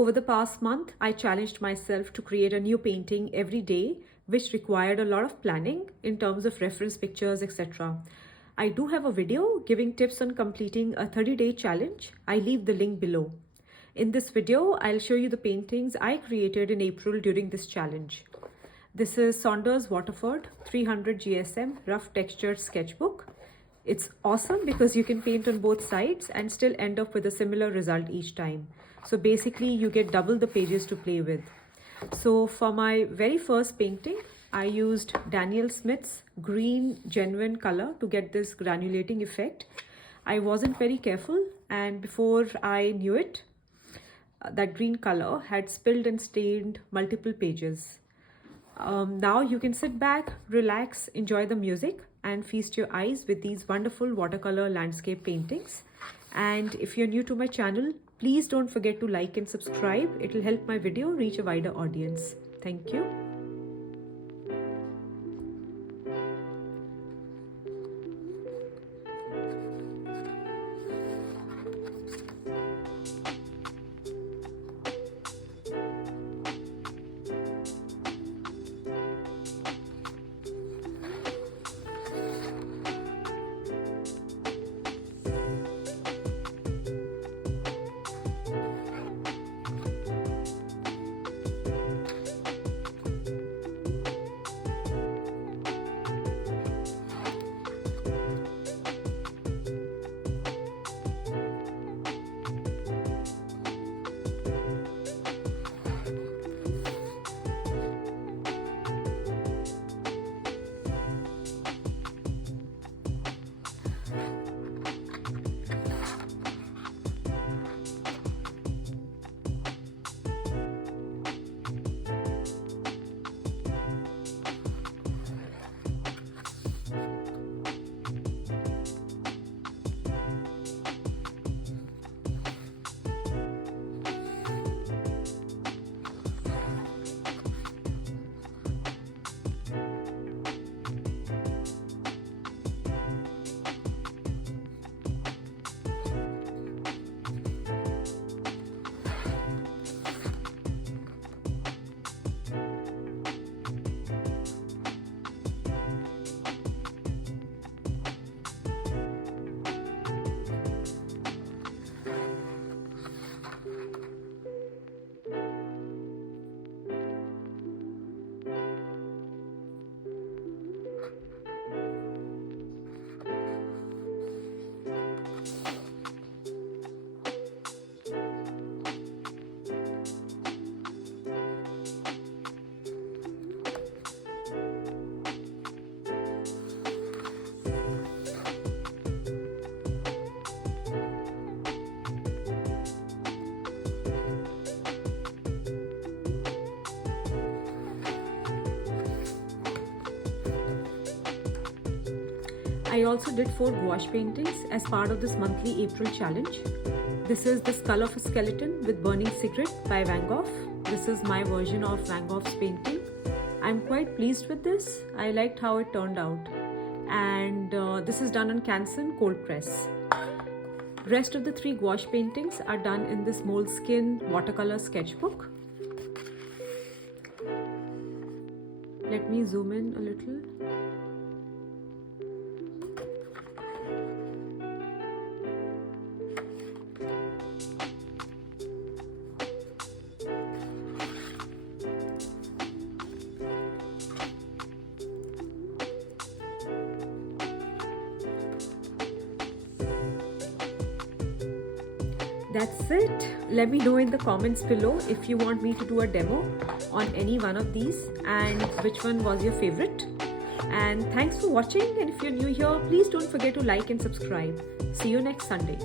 Over the past month, I challenged myself to create a new painting every day, which required a lot of planning in terms of reference pictures, etc. I do have a video giving tips on completing a 30-day challenge. I leave the link below. In this video, I'll show you the paintings I created in April during this challenge. This is Saunders Waterford 300 GSM Rough Textured Sketchbook. It's awesome because you can paint on both sides and still end up with a similar result each time. So basically you get double the pages to play with. So for my very first painting, I used Daniel Smith's green genuine color to get this granulating effect. I wasn't very careful, and before I knew it, that green color had spilled and stained multiple pages. Now you can sit back, relax, enjoy the music and feast your eyes with these wonderful watercolor landscape paintings. And if you're new to my channel, please don't forget to like and subscribe. It will help my video reach a wider audience. Thank you. I also did 4 gouache paintings as part of this monthly April challenge. This is The Skull of a Skeleton with Burning Cigarette by Van Gogh. This is my version of Van Gogh's painting. I'm quite pleased with this. I liked how it turned out. And this is done on Canson cold press. Rest of the 3 gouache paintings are done in this Moleskine watercolor sketchbook. Let me zoom in a little. That's it. Let me know in the comments below if you want me to do a demo on any one of these and which one was your favorite. And thanks for watching, and if you're new here, please don't forget to like and subscribe. See you next Sunday.